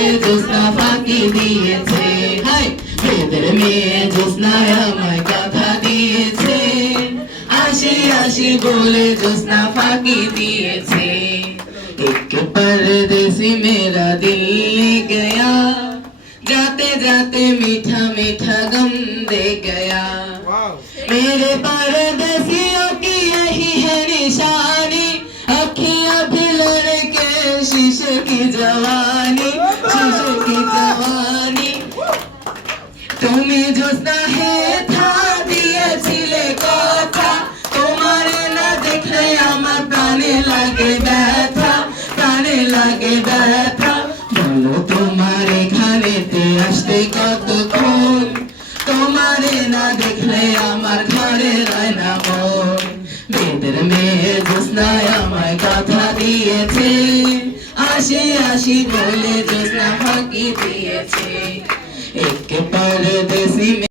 বলে জ্যোৎস্না ফাঁকি দিয়েছে। হাই বেদের মেয়ে জ্যোৎস্নায় আমায় কথা দিয়েছে, আসি আসি বলে জ্যোৎস্না ফাঁকি দিয়েছে। एक परदेसी मेरा दिल ले गया, जाते जाते मीठा मीठा गम दे गया। मेरे परदेसियों की यही है निशानी, अखियां भी लड़के शीशे की जवानी, शीशे की जवानी। তুমি জ্যোৎস্না হে থা দিয়েছিলে কথা, তোমারে না দেখলে আমার প্রাণে লাগে ব্যথা, প্রাণে লাগে ব্যথা। বলো তোমার এখানেতে আসতে কতক্ষণ, তোমারে না দেখলে আমার ঘরে রয় না মন। বেদের মেয়ে জ্যোৎস্নায় আমায় কথা দিয়েছে, আসি আসি বলে জ্যোৎস্না ফাঁকি দিয়েছে। एक परदेसी